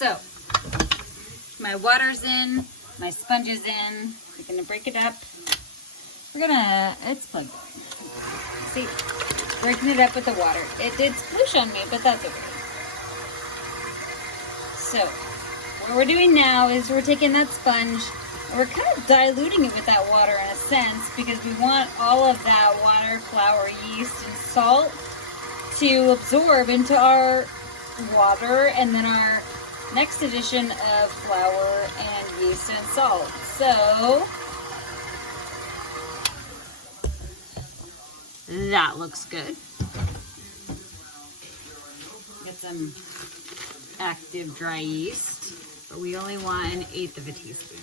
So my water's in, my sponge is in. We're gonna break it up. It's plugged in. See, breaking it up with the water. It did sploosh on me, but that's okay. So what we're doing now is we're taking that sponge and we're kind of diluting it with that water in a sense, because we want all of that water, flour, yeast, and salt to absorb into our water, and then our next addition of flour and yeast and salt. So that looks good. Get some active dry yeast, but we only want 1/8 of a teaspoon.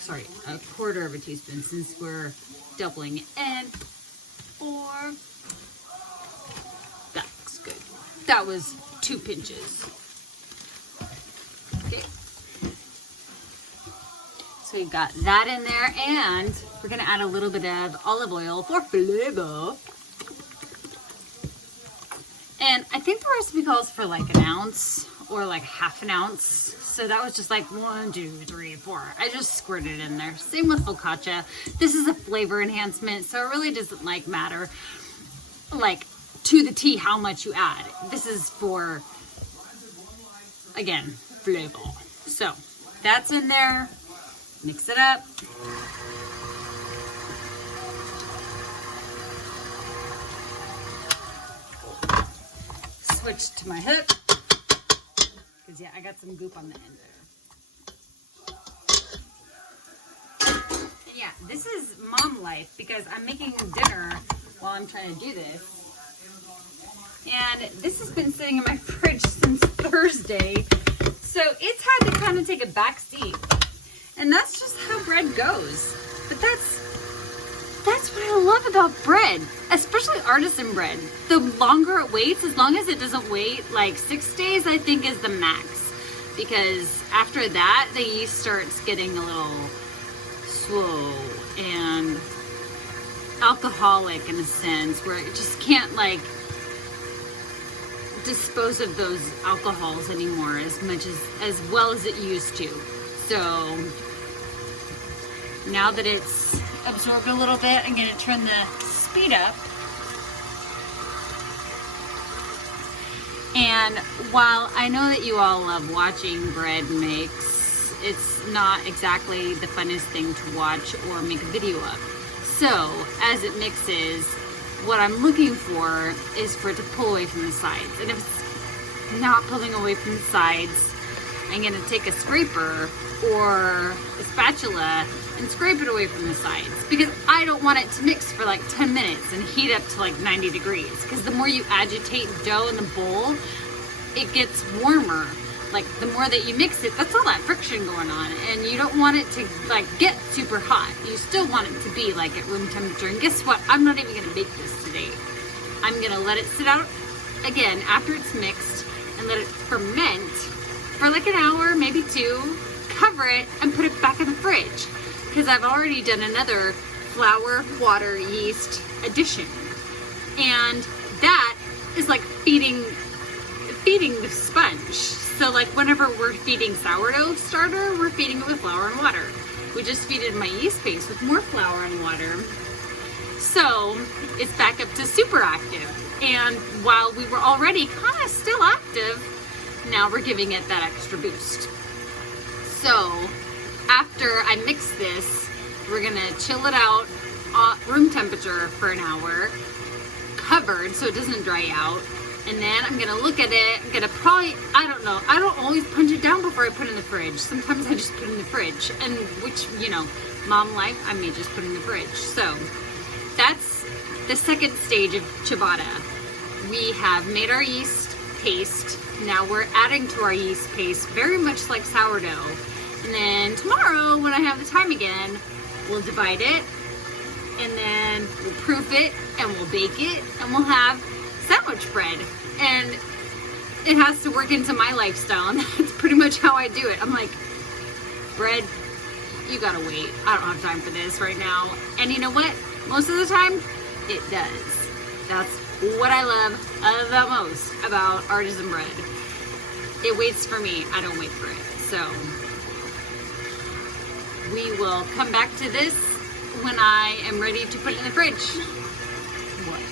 Sorry, 1/4 of a teaspoon, since we're doubling it. And 4. That looks good. That was 2 pinches. Okay. So we've got that in there, and we're gonna add a little bit of olive oil for flavor. And I think the recipe calls for like 1 ounce or like 1/2 ounce. So that was just like 1, 2, 3, 4. I just squirted it in there. Same with focaccia. This is a flavor enhancement, so it really doesn't like matter like to the T how much you add. This is for, again, flavor. So that's in there. Mix it up. Switch to my hook, because yeah, I got some goop on the end there. And yeah, this is mom life, because I'm making dinner while I'm trying to do this. And this has been sitting in my fridge since Thursday, so it's had to kind of take a back seat. And that's just how bread goes. But that's what I love about bread, especially artisan bread. The longer it waits, as long as it doesn't wait like 6 days, I think is the max. Because after that, the yeast starts getting a little slow and alcoholic in a sense, where it just can't like dispose of those alcohols anymore as well as it used to. So now that it's absorbed a little bit, I'm going to turn the speed up. And while I know that you all love watching bread mix, it's not exactly the funnest thing to watch or make a video of. So as it mixes, what I'm looking for is for it to pull away from the sides. And if it's not pulling away from the sides, I'm going to take a scraper or a spatula and scrape it away from the sides, because I don't want it to mix for like 10 minutes and heat up to like 90 degrees, because the more you agitate dough in the bowl, it gets warmer. Like the more that you mix it, that's all that friction going on, and you don't want it to like get super hot. You still want it to be like at room temperature. And guess what? I'm not even gonna bake this today. I'm gonna let it sit out again after it's mixed and let it ferment for like an hour, maybe 2, cover it and put it back in the fridge, because I've already done another flour, water, yeast addition. And that is like feeding the sponge. So like whenever we're feeding sourdough starter, we're feeding it with flour and water. We just feeded my yeast base with more flour and water. So it's back up to super active. And while we were already kind of still active, now we're giving it that extra boost. So after I mix this, we're gonna chill it out room temperature for an hour, covered so it doesn't dry out. And then I'm gonna look at it. I'm gonna probably, I don't know, I don't always punch it down before I put it in the fridge. Sometimes I just put it in the fridge, and which, you know, mom life, I may just put it in the fridge. So that's the second stage of ciabatta. We have made our yeast paste. Now we're adding to our yeast paste, very much like sourdough. And then tomorrow, when I have the time again, we'll divide it, and then we'll proof it, and we'll bake it, and we'll have sandwich bread. And it has to work into my lifestyle, and that's pretty much how I do it. I'm like, bread, you gotta wait. I don't have time for this right now. And you know what? Most of the time, it does. That's what I love the most about artisan bread. it waits for me. I don't wait for it. So we will come back to this when I am ready to put it in the fridge. What?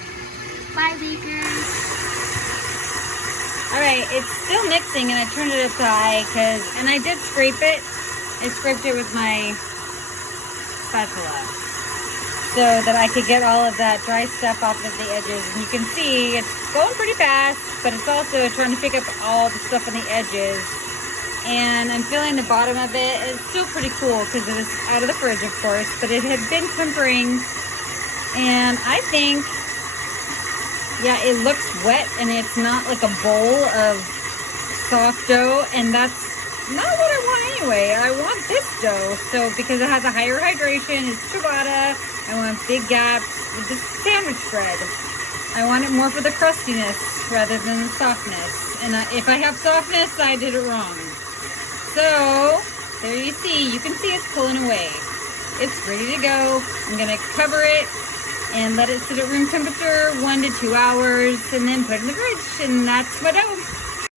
Bye, bakers. All right, it's still mixing, and I turned it up to high and I did scrape it. I scraped it with my spatula so that I could get all of that dry stuff off of the edges. And you can see it's going pretty fast, but it's also trying to pick up all the stuff on the edges. And I'm feeling the bottom of it. It's still pretty cool because it is out of the fridge, of course, but it had been tempering. And I think, yeah, it looks wet and it's not like a bowl of soft dough, and that's not what I want anyway. I want this dough. So because it has a higher hydration, it's ciabatta, I want big gaps with this sandwich bread. I want it more for the crustiness rather than the softness. And if I have softness, I did it wrong. So there you see, you can see it's pulling away. It's ready to go. I'm gonna cover it and let it sit at room temperature 1 to 2 hours, and then put it in the fridge, and that's my dough.